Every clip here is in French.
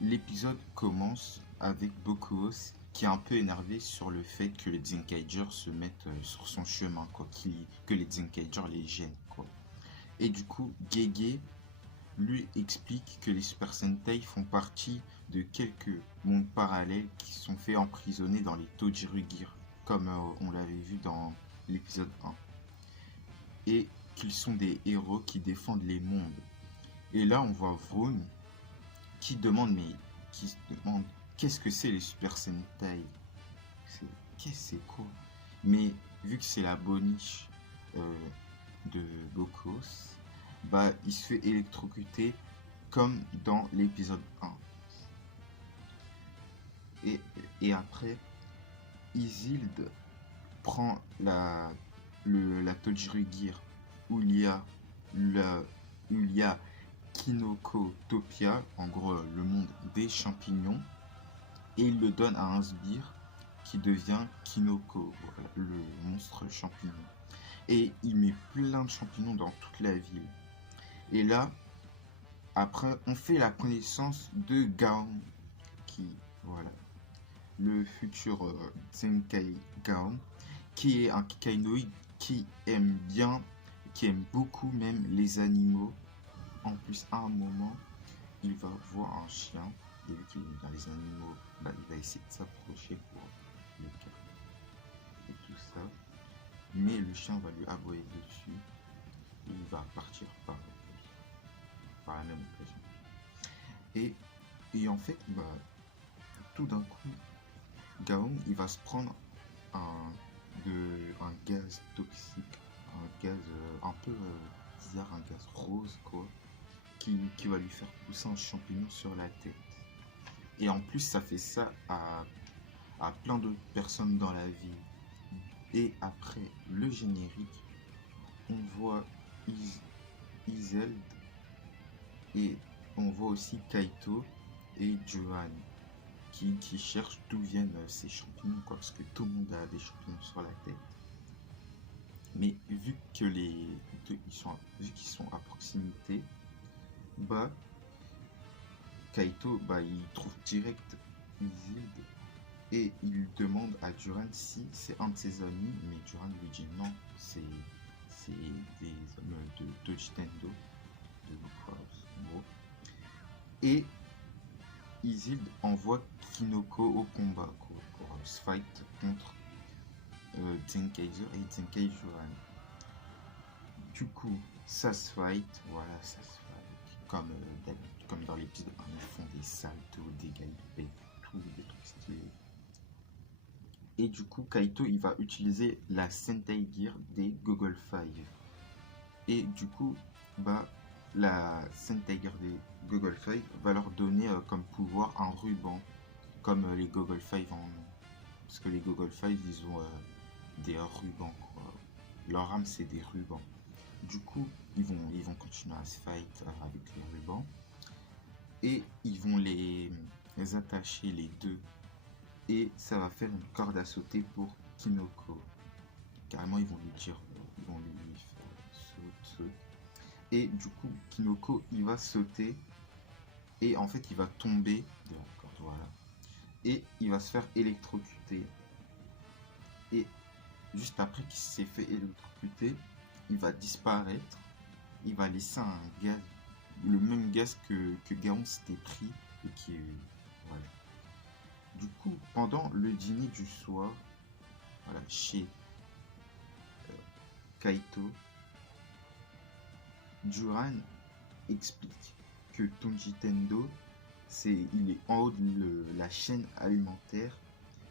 L'épisode commence avec Bokuos qui est un peu énervé sur le fait que les Zenkaigers se mettent sur son chemin, quoi, que les Zenkaigers les gênent, quoi. Et du coup, Gege lui explique que les Super Sentai font partie de quelques mondes parallèles qui sont fait emprisonner dans les Tojirugir, comme on l'avait vu dans l'épisode 1. Et qu'ils sont des héros qui défendent les mondes. Et là, on voit Vroon qui demande, mais qui se demande qu'est-ce que c'est les Super Sentai. Qu'est-ce que c'est quoi. Mais vu que c'est la boniche de Bokos, bah il se fait électrocuter comme dans l'épisode 1. Et, et après, Isilde prend la Tojirugir où il y a où il y a Kinoko Topia, en gros le monde des champignons, et il le donne à un sbire qui devient Kinoko, voilà, le monstre champignon. Et il met plein de champignons dans toute la ville. Et là, après, on fait la connaissance de Gaon, qui, voilà, le futur Zenkai Gaon, qui est un Kikainoïde qui aime beaucoup même les animaux. En plus, à un moment, il va voir un chien, et vu qu'il est dans les animaux, bah, il va essayer de s'approcher pour le câliner et tout ça. Mais le chien va lui aboyer dessus, et il va partir par la même occasion. Et, et en fait, bah, tout d'un coup, Gaon, il va se prendre un, un gaz toxique, un gaz un peu bizarre, un gaz rose, quoi, qui va lui faire pousser un champignon sur la tête. Et en plus, ça fait ça à plein d'autres personnes dans la ville. Et après le générique, on voit Iseld et on voit aussi Kaito et Johan qui cherchent d'où viennent ces champignons, quoi, parce que tout le monde a des champignons sur la tête. Mais vu que vu qu'ils sont à proximité, bah Kaito, bah, il trouve direct Isilde et il demande à Duran si c'est un de ses amis, mais Duran lui dit non, c'est des hommes de Jitendo, de House, en gros. Et Isilde envoie Kinoko au combat, quoi, pour se fight contre Zenkaiser et Zenkai Johan. Du coup, ça se fight, voilà, ça se fight. Comme dans l'épisode 1, ils font des saltos, des galipets, tout, des trucs stylés. Et du coup, Kaito, il va utiliser la Sentai Gear des Gogol 5. Et du coup, bah, la Sentai Gear des Gogol 5 va leur donner comme pouvoir un ruban, comme les Gogol 5 en ont. Parce que les Gogol 5, ils ont des rubans, quoi. Leur arme, c'est des rubans. Du coup, ils vont continuer à se fight avec les rubans. Et ils vont les attacher les deux. Et ça va faire une corde à sauter pour Kinoko. Carrément, ils vont lui dire, ils vont lui faire saute. Et du coup, Kinoko, il va sauter. Et en fait, il va tomber de la corde, voilà. Et il va se faire électrocuter. Et juste après qu'il s'est fait électrocuter, il va disparaître. Il va laisser un gaz, le même gaz que Gaon s'était pris et qui voilà. Du coup, pendant le dîner du soir, voilà, chez Kaito, Duran explique que Tonji Tendo, il est en haut de la chaîne alimentaire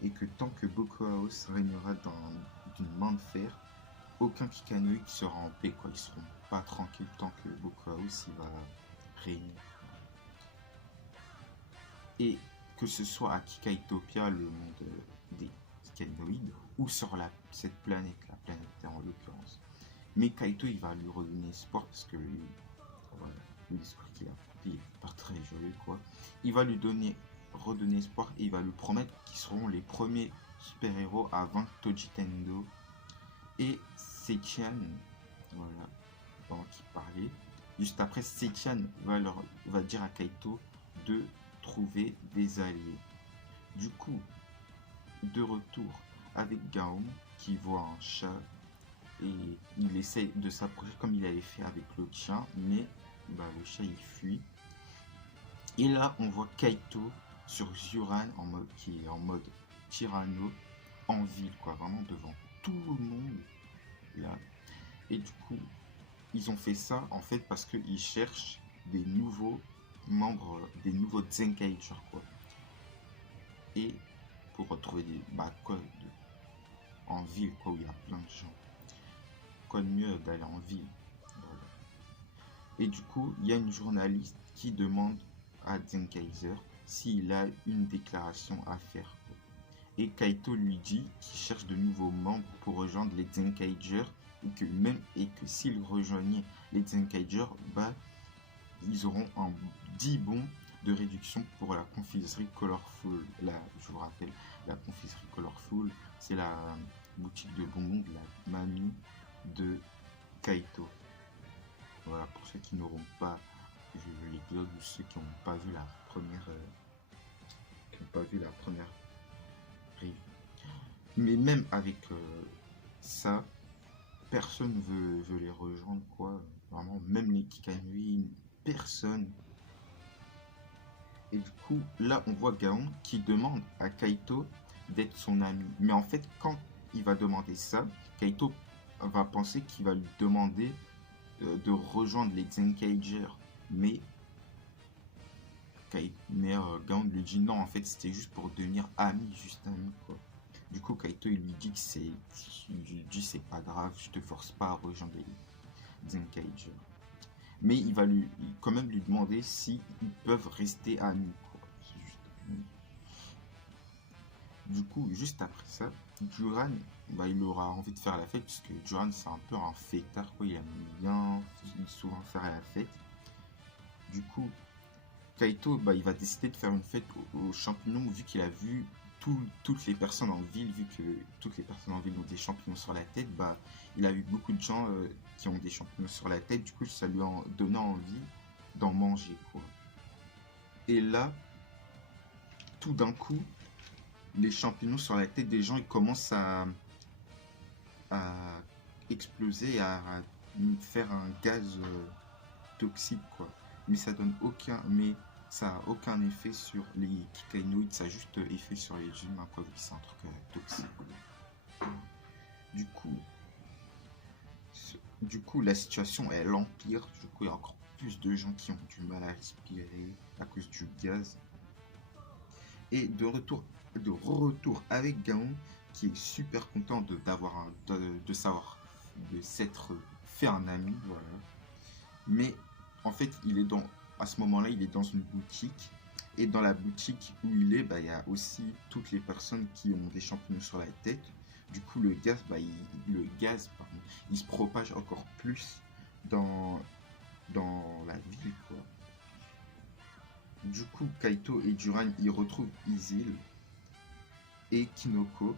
et que tant que Boku House régnera d'une main de fer, aucun Kikanoï sera en paix, quoi. Ils seront pas tranquilles tant que Boku House il va régner. Et que ce soit à Kikaitopia, le monde des Kikanoïdes, ou sur cette planète, la planète Terre en l'occurrence. Mais Kaito, il va lui redonner espoir parce que voilà, le discours qu'il a il est pas très joli, quoi. Il va lui redonner espoir et il va lui promettre qu'ils seront les premiers super-héros à vaincre Toji Tendo. Et Seichan, voilà, pendant qu'il parlait, juste après, Seichan va dire à Kaito de trouver des alliés. Du coup, de retour avec Gaon qui voit un chat et il essaye de s'approcher comme il avait fait avec le chien, mais le chat il fuit. Et là, on voit Kaito sur Juran qui est en mode tyranno en ville, quoi, vraiment devant tout le monde là. Et du coup, ils ont fait ça en fait parce qu'ils cherchent des nouveaux membres, des nouveaux Zenkaiger, quoi. Et pour retrouver des en ville, quoi, où il y a plein de gens. Quoi de mieux d'aller en ville. Voilà. Et du coup, il y a une journaliste qui demande à Zenkaiser s'il a une déclaration à faire, quoi. Et Kaito lui dit qu'il cherche de nouveaux membres pour rejoindre les Zenkaiger et que s'il rejoignait les Zenkaiger, ils auront un 10 bons de réduction pour la confiserie Colorful. Là, je vous rappelle, la confiserie Colorful, c'est la boutique de bonbons de la mamie de Kaito. Voilà, pour ceux qui n'auront pas vu l'épisode ou ceux qui n'ont pas vu la première review. Mais même avec ça, personne veut les rejoindre, quoi. Vraiment, même les Kikanui, personne. Et du coup, là, on voit Gaon qui demande à Kaito d'être son ami. Mais en fait, quand il va demander ça, Kaito va penser qu'il va lui demander de rejoindre les Zenkaiger. Mais Gaon lui dit non, en fait, c'était juste pour devenir ami, juste ami, quoi. Du coup, Kaito, il lui dit que c'est pas grave, je te force pas à rejoindre les Zenkaiger. Mais il va quand même lui demander s'ils peuvent rester amis, quoi. Du coup, juste après ça, Juran, il aura envie de faire la fête, puisque Juran, c'est un peu un fêtard, quoi. Il aime bien souvent faire la fête. Du coup, Kaito, il va décider de faire une fête aux champignons, vu qu'il a vu toutes les personnes en ville, vu que toutes les personnes en ville ont des champignons sur la tête, il a vu beaucoup de gens qui ont des champignons sur la tête, du coup ça lui a donné envie d'en manger, quoi. Et là, tout d'un coup, les champignons sur la tête des gens, ils commencent à exploser, à faire un gaz toxique, quoi. Mais ça donne ça n'a aucun effet sur les Kikainoïdes, ça a juste effet sur les humains, quoi, vu que c'est un truc toxique. Du coup, la situation, elle empire. Du coup, il y a encore plus de gens qui ont du mal à respirer à cause du gaz. Et de retour avec Gaon, qui est super content de s'être fait un ami, voilà. Mais en fait, à ce moment-là, il est dans une boutique. Et dans la boutique où il est, il y a aussi toutes les personnes qui ont des champignons sur la tête. Du coup, le gaz, il se propage encore plus dans la ville, quoi. Du coup, Kaito et Juran, ils retrouvent Izil et Kinoko.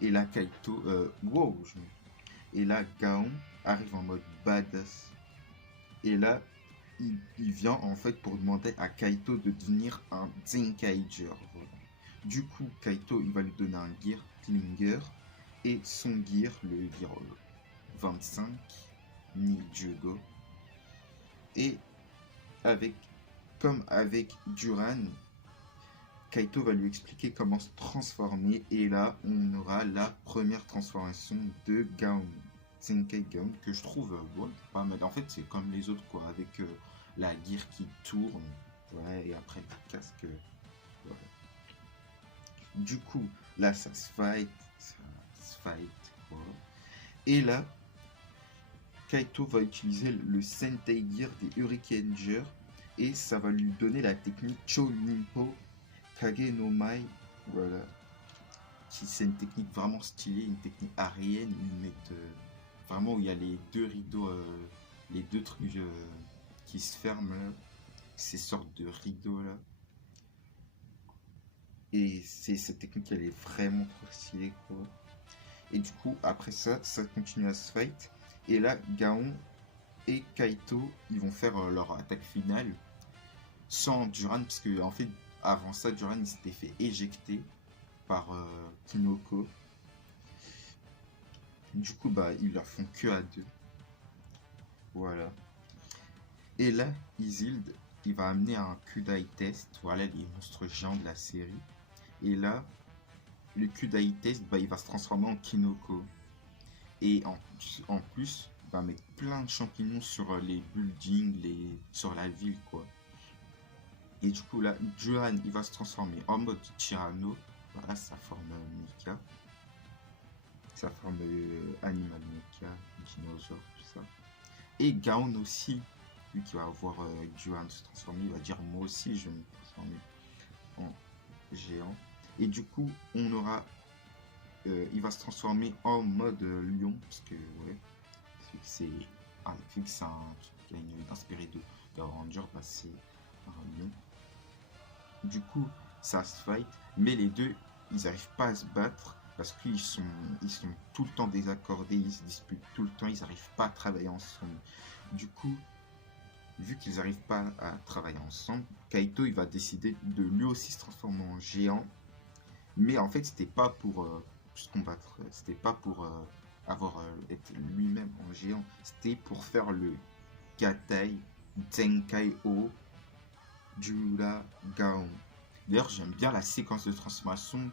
Et là, Et là, Gaon arrive en mode badass. Et là, il vient en fait pour demander à Kaito de devenir un Zenkaiger. Voilà. Du coup, Kaito, il va lui donner un gear Klinger et son gear, le gear 25, Nijugo. Et comme avec Juran, Kaito va lui expliquer comment se transformer. Et là, on aura la première transformation de Gaon. Zenkai Gaon, que je trouve pas mal. En fait, c'est comme les autres, quoi, avec la gear qui tourne, voilà, et après le casque, voilà. Du coup, là, ça se fight, quoi. Et là, Kaito va utiliser le Sentai Gear des Hurricaneers et ça va lui donner la technique Cho Nimpo Kage no Mai, voilà. C'est une technique vraiment stylée, une technique aérienne, vraiment où il y a les deux rideaux, les deux trucs qui se ferment là, ces sortes de rideaux là. Et cette technique, elle est vraiment trop stylée, quoi. Et du coup, après ça continue à se fight. Et là, Gaon et Kaito, ils vont faire leur attaque finale. sans Duran, parce que en fait, avant ça, Duran il s'était fait éjecter par Kinoko. Du coup, bah, ils leur font que à deux. Voilà. Et là, Isilde, il va amener un Kudai test. Voilà, les monstres géants de la série. Et là, le Kudai test, bah, il va se transformer en Kinoko. Et en plus, il va mettre plein de champignons sur les buildings, sur la ville, quoi. Et du coup, là, Johan, il va se transformer en mode Tyranno. Voilà, sa forme Mika. Sa forme animal Mika, dinosaure, tout ça. Et Gaon aussi, lui qui va voir Johan se transformer, il va dire moi aussi je vais me transformer en géant. Et du coup, on aura. Il va se transformer en mode lion, parce que, ouais, vu que c'est un truc qui a inspiré de Power Ranger, bah, c'est un lion. Du coup, ça se fight, mais les deux, ils n'arrivent pas à se battre parce qu'ils sont tout le temps désaccordés, ils se disputent tout le temps, ils n'arrivent pas à travailler ensemble. Du coup, vu qu'ils n'arrivent pas à travailler ensemble, Kaito il va décider de lui aussi se transformer en géant, mais en fait c'était pas pour se combattre, c'était pas pour être lui-même en géant, c'était pour faire le Gatai Zenkai-O Juragaon. D'ailleurs, j'aime bien la séquence de transformation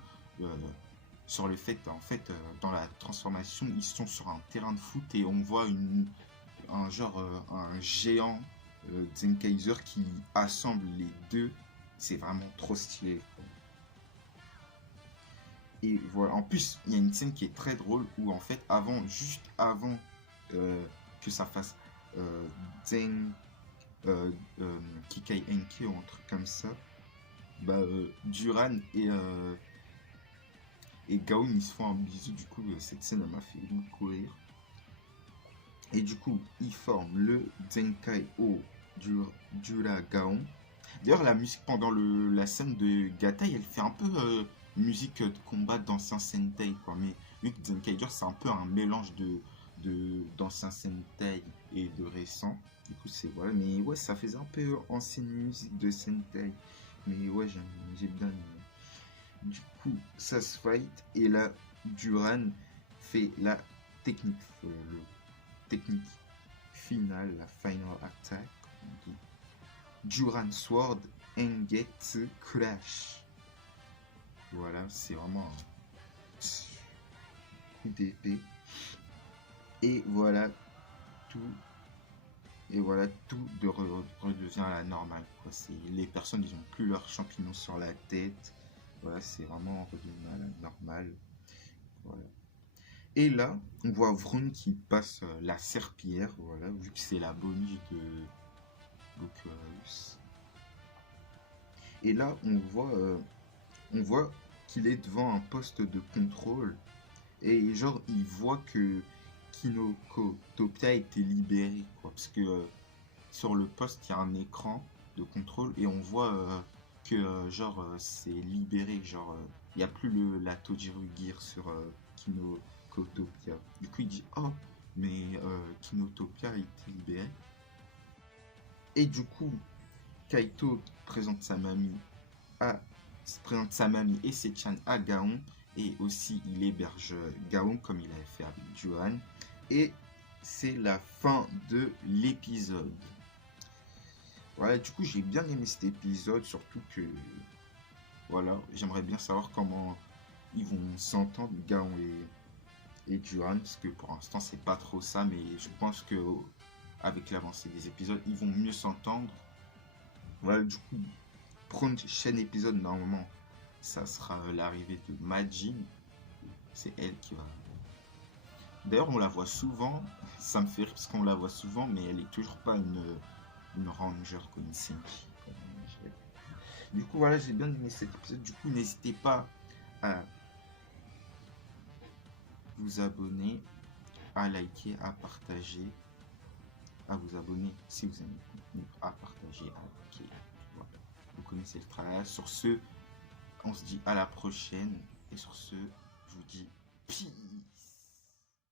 sur le fait, en fait, dans la transformation, ils sont sur un terrain de foot et on voit un géant Zenkaiser qui assemble les deux. C'est vraiment trop stylé, quoi. Et voilà, en plus, il y a une scène qui est très drôle où en fait, juste avant que ça fasse Zen Kikai Enki ou un truc comme ça, bah, Duran et Gaon ils se font un bisou. Du coup, cette scène elle m'a fait beaucoup rire. Et du coup, ils forment le Zenkai O Jura Gaon. D'ailleurs, la musique pendant la scène de Gatai, elle fait un peu musique de combat d'ancien Sentai, quoi. Mais vu que Zenkaiger, c'est un peu un mélange d'ancien Sentai et de récent. Du coup, c'est voilà. Mais ouais, ça faisait un peu ancienne musique de Sentai. Mais ouais, j'ai bien aimé. Du coup, ça se fight. Et là, Duran fait la technique, le technique finale, la final attack. Duran Sword Engetsu Crash. Voilà, c'est vraiment un coup d'épée. Et voilà tout. Et voilà, tout redevient à la normale, quoi. Les personnes, ils ont plus leurs champignons sur la tête. Voilà, c'est vraiment redevenu à la normale. Voilà. Et là, on voit Vrun qui passe la serpillière, voilà, vu que c'est la bonus de Gokurus. Et là, on voit qu'il est devant un poste de contrôle. Et genre, il voit que Kinokotopia a été libéré, quoi. Parce que sur le poste, il y a un écran de contrôle et on voit que c'est libéré. Genre, il n'y a plus la Tojiru Gear sur Kinokotopia. Du coup, il dit oh, mais Kinotopia a été libéré. Et du coup, Kaito présente sa mamie et Sechan à Gaon. Et aussi, il héberge Gaon comme il avait fait avec Johan. Et c'est la fin de l'épisode. Voilà, du coup, j'ai bien aimé cet épisode, surtout que, voilà, j'aimerais bien savoir comment ils vont s'entendre, Gaon et Johan, parce que pour l'instant, c'est pas trop ça, mais je pense que avec l'avancée des épisodes, ils vont mieux s'entendre. Voilà, du coup, prochain épisode, normalement, ça sera l'arrivée de Majin. C'est elle qui va. D'ailleurs, on la voit souvent, ça me fait rire parce qu'on la voit souvent, mais elle est toujours pas une ranger comme une Senki. Du coup, voilà, j'ai bien aimé cet épisode. Du coup, n'hésitez pas à vous abonner, à liker, à partager, à vous abonner si vous aimez le contenu, à partager, à liker. Voilà. Vous connaissez le travail. Sur ce, on se dit à la prochaine. Et sur ce, je vous dis peace.